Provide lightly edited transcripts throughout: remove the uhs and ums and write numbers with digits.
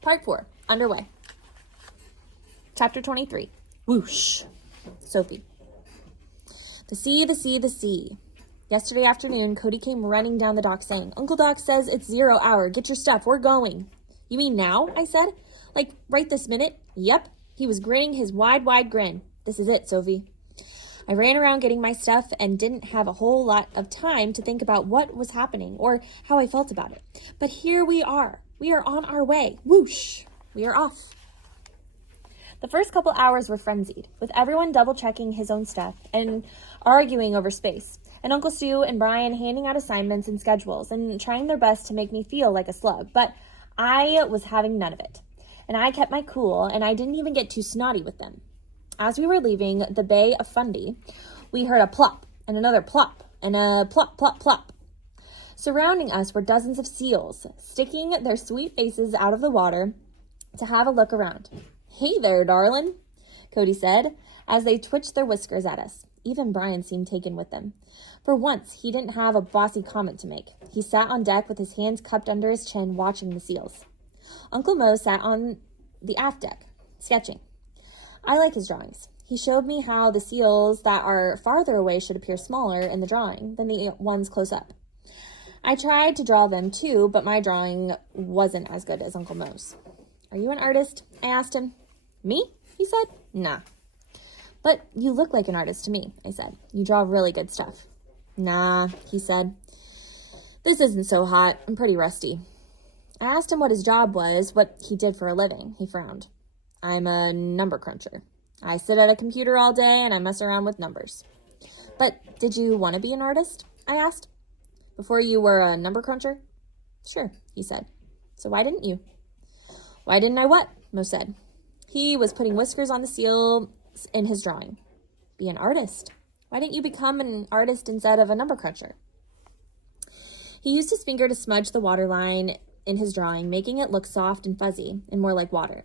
Part 4, underway. Chapter 23, whoosh, Sophie. The sea, the sea, the sea. Yesterday afternoon, Cody came running down the dock saying, Uncle Doc says it's 0 hour. Get your stuff. We're going. You mean now? I said. Like right this minute? Yep. He was grinning his wide, wide grin. This is it, Sophie. I ran around getting my stuff and didn't have a whole lot of time to think about what was happening or how I felt about it. But here we are. We are on our way. Whoosh. We are off. The first couple hours were frenzied, with everyone double-checking his own stuff and arguing over space, and Uncle Sue and Brian handing out assignments and schedules and trying their best to make me feel like a slug, but I was having none of it. And I kept my cool, and I didn't even get too snotty with them. As we were leaving the Bay of Fundy, we heard a plop, and another plop, and a plop, plop, plop. Surrounding us were dozens of seals, sticking their sweet faces out of the water to have a look around. Hey there, darling, Cody said, as they twitched their whiskers at us. Even Brian seemed taken with them. For once, he didn't have a bossy comment to make. He sat on deck with his hands cupped under his chin, watching the seals. Uncle Mo sat on the aft deck, sketching. I like his drawings. He showed me how the seals that are farther away should appear smaller in the drawing than the ones close up. I tried to draw them too, but my drawing wasn't as good as Uncle Mo's. Are you an artist? I asked him. Me? He said. Nah. But you look like an artist to me, I said. You draw really good stuff. Nah, he said. This isn't so hot. I'm pretty rusty. I asked him what his job was, what he did for a living. He frowned. I'm a number cruncher. I sit at a computer all day and I mess around with numbers. But did you want to be an artist? I asked. Before you were a number cruncher? Sure, he said. So why didn't you? Why didn't I what? Mo said. He was putting whiskers on the seal in his drawing. Be an artist. Why didn't you become an artist instead of a number cruncher? He used his finger to smudge the waterline in his drawing, making it look soft and fuzzy and more like water.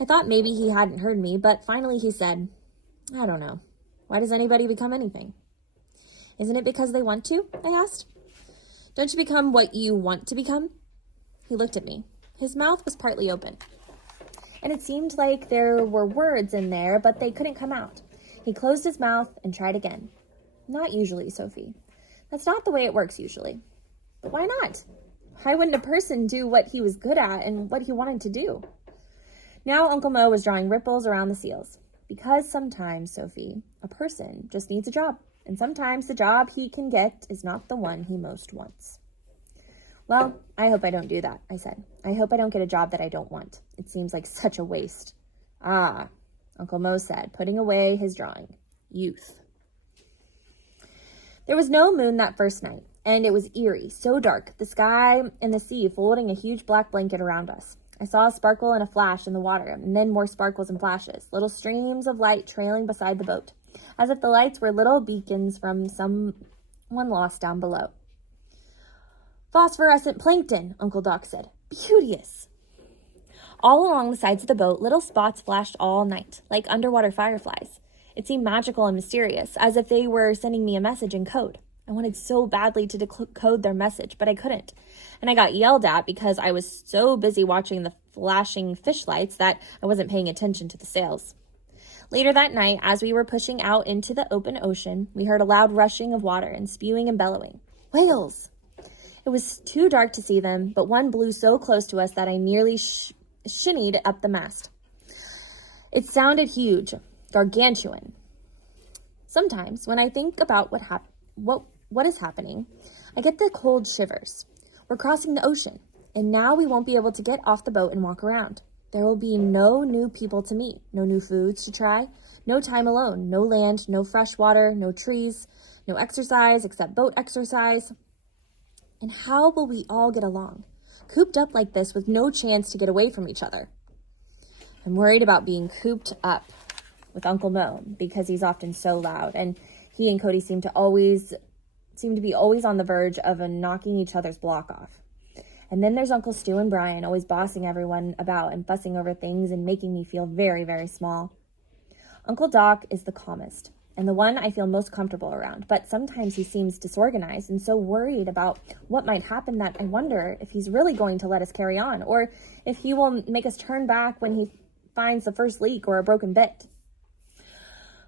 I thought maybe he hadn't heard me, but finally he said, I don't know. Why does anybody become anything? Isn't it because they want to? I asked. Don't you become what you want to become? He looked at me. His mouth was partly open, and it seemed like there were words in there, but they couldn't come out. He closed his mouth and tried again. Not usually, Sophie. That's not the way it works usually. But why not? Why wouldn't a person do what he was good at and what he wanted to do? Now Uncle Mo was drawing ripples around the seals. Because sometimes, Sophie, a person just needs a job. And sometimes the job he can get is not the one he most wants. Well, I hope I don't do that, I said. I hope I don't get a job that I don't want. It seems like such a waste. Ah, Uncle Mo said, putting away his drawing. Youth. There was no moon that first night, and it was eerie, so dark, the sky and the sea folding a huge black blanket around us. I saw a sparkle and a flash in the water, and then more sparkles and flashes, little streams of light trailing beside the boat, as if the lights were little beacons from someone lost down below. Phosphorescent plankton, Uncle Doc said. Beauteous. All along the sides of the boat, little spots flashed all night, like underwater fireflies. It seemed magical and mysterious, as if they were sending me a message in code. I wanted so badly to decode their message, but I couldn't. And I got yelled at because I was so busy watching the flashing fish lights that I wasn't paying attention to the sails. Later that night, as we were pushing out into the open ocean, we heard a loud rushing of water and spewing and bellowing. Whales! It was too dark to see them, but one blew so close to us that I nearly shinnied up the mast. It sounded huge, gargantuan. Sometimes, when I think about what is happening, I get the cold shivers. We're crossing the ocean, and now we won't be able to get off the boat and walk around. There will be no new people to meet, no new foods to try, no time alone, no land, no fresh water, no trees, no exercise except boat exercise. And how will we all get along, cooped up like this with no chance to get away from each other? I'm worried about being cooped up with Uncle Mo because he's often so loud, and he and Cody seem to be always on the verge of knocking each other's block off. And then there's Uncle Stu and Brian, always bossing everyone about and fussing over things and making me feel very, very small. Uncle Doc is the calmest. and the one I feel most comfortable around. But sometimes he seems disorganized and so worried about what might happen that I wonder if he's really going to let us carry on, or if he will make us turn back when he finds the first leak or a broken bit.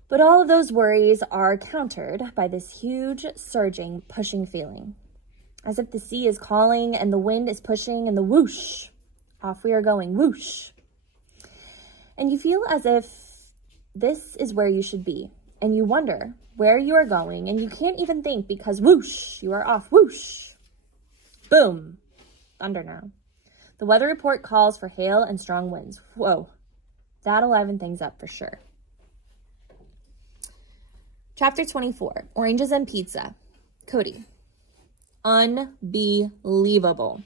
But all of those worries are countered by this huge, surging, pushing feeling. As if the sea is calling and the wind is pushing and the whoosh, off we are going, whoosh. And you feel as if this is where you should be. And you wonder where you are going, and you can't even think because whoosh, you are off, whoosh. Boom. Thunder now. The weather report calls for hail and strong winds. Whoa. That'll liven things up for sure. Chapter 24, Oranges and Pizza. Cody. Unbelievable.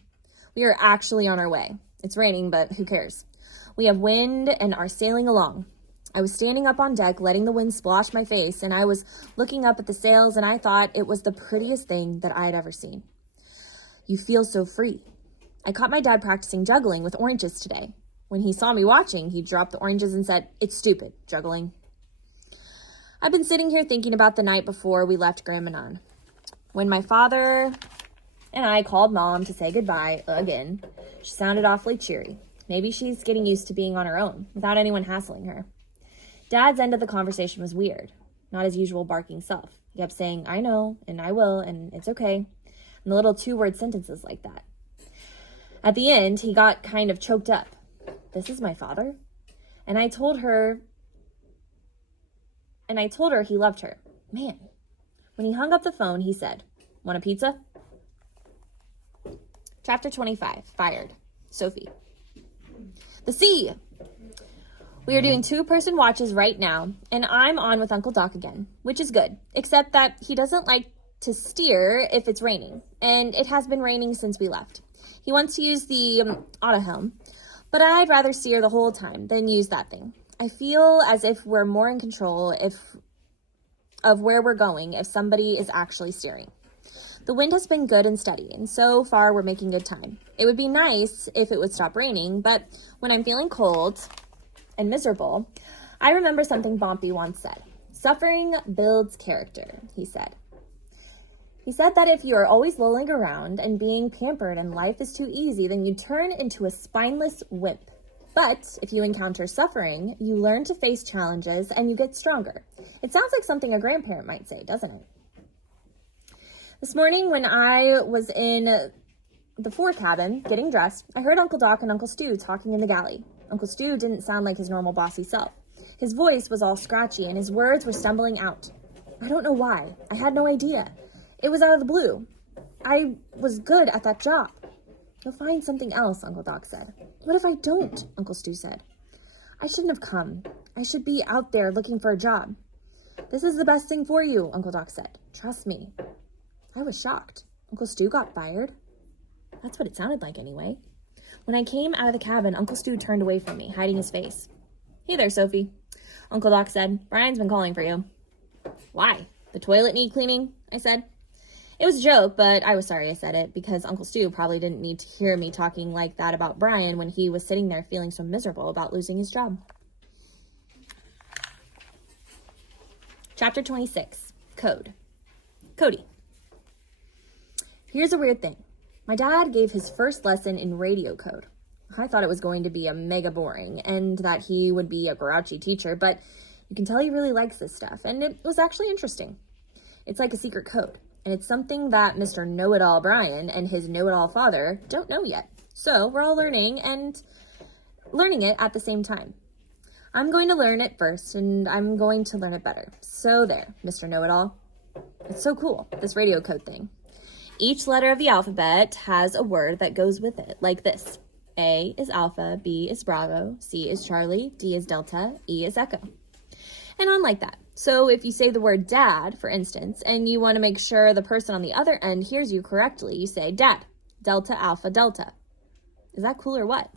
We are actually on our way. It's raining, but who cares? We have wind and are sailing along. I was standing up on deck, letting the wind splosh my face, and I was looking up at the sails, and I thought it was the prettiest thing that I had ever seen. You feel so free. I caught my dad practicing juggling with oranges today. When he saw me watching, he dropped the oranges and said, "It's stupid, juggling." I've been sitting here thinking about the night before we left Grand Manan. When my father and I called Mom to say goodbye again, she sounded awfully cheery. Maybe she's getting used to being on her own, without anyone hassling her. Dad's end of the conversation was weird, not his usual barking self. He kept saying, "I know," and "I will," and "it's okay," and the little 2-word sentences like that. At the end, he got kind of choked up. "This is my father?" And I told her he loved her. Man. When he hung up the phone, he said, "Want a pizza?" Chapter 25, Fired. Sophie. The sea. We are doing 2-person watches right now, and I'm on with Uncle Doc again, which is good, except that he doesn't like to steer if it's raining, and it has been raining since we left. He wants to use the autohelm, but I'd rather steer the whole time than use that thing. I feel as if we're more in control of where we're going if somebody is actually steering. The wind has been good and steady, and so far we're making good time. It would be nice if it would stop raining, but when I'm feeling cold and miserable, I remember something Bompy once said. "Suffering builds character," he said. He said that if you are always lolling around and being pampered and life is too easy, then you turn into a spineless wimp. But if you encounter suffering, you learn to face challenges and you get stronger. It sounds like something a grandparent might say, doesn't it? This morning when I was in the fore cabin getting dressed, I heard Uncle Doc and Uncle Stu talking in the galley. Uncle Stu didn't sound like his normal bossy self. His voice was all scratchy and his words were stumbling out. I don't know why. I had no idea. It was out of the blue. I was good at that job. "You'll find something else," Uncle Doc said. "What if I don't?" Uncle Stu said. "I shouldn't have come. I should be out there looking for a job." "This is the best thing for you," Uncle Doc said. "Trust me." I was shocked. Uncle Stu got fired? That's what it sounded like anyway. When I came out of the cabin, Uncle Stu turned away from me, hiding his face. "Hey there, Sophie," Uncle Doc said. "Brian's been calling for you." "Why? The toilet need cleaning?" I said. It was a joke, but I was sorry I said it, because Uncle Stu probably didn't need to hear me talking like that about Brian when he was sitting there feeling so miserable about losing his job. Chapter 26, Code. Cody. Here's a weird thing. My dad gave his first lesson in radio code. I thought it was going to be a mega boring and that he would be a grouchy teacher, but you can tell he really likes this stuff, and it was actually interesting. It's like a secret code. And it's something that Mr. Know-It-All Brian and his know-it-all father don't know yet. So we're all learning it at the same time. I'm going to learn it first, and I'm going to learn it better. So there, Mr. Know-It-All. It's so cool, this radio code thing. Each letter of the alphabet has a word that goes with it, like this. A is Alpha, B is Bravo, C is Charlie, D is Delta, E is Echo. And on like that. So if you say the word dad, for instance, and you want to make sure the person on the other end hears you correctly, you say dad, Delta, Alpha, Delta. Is that cool or what?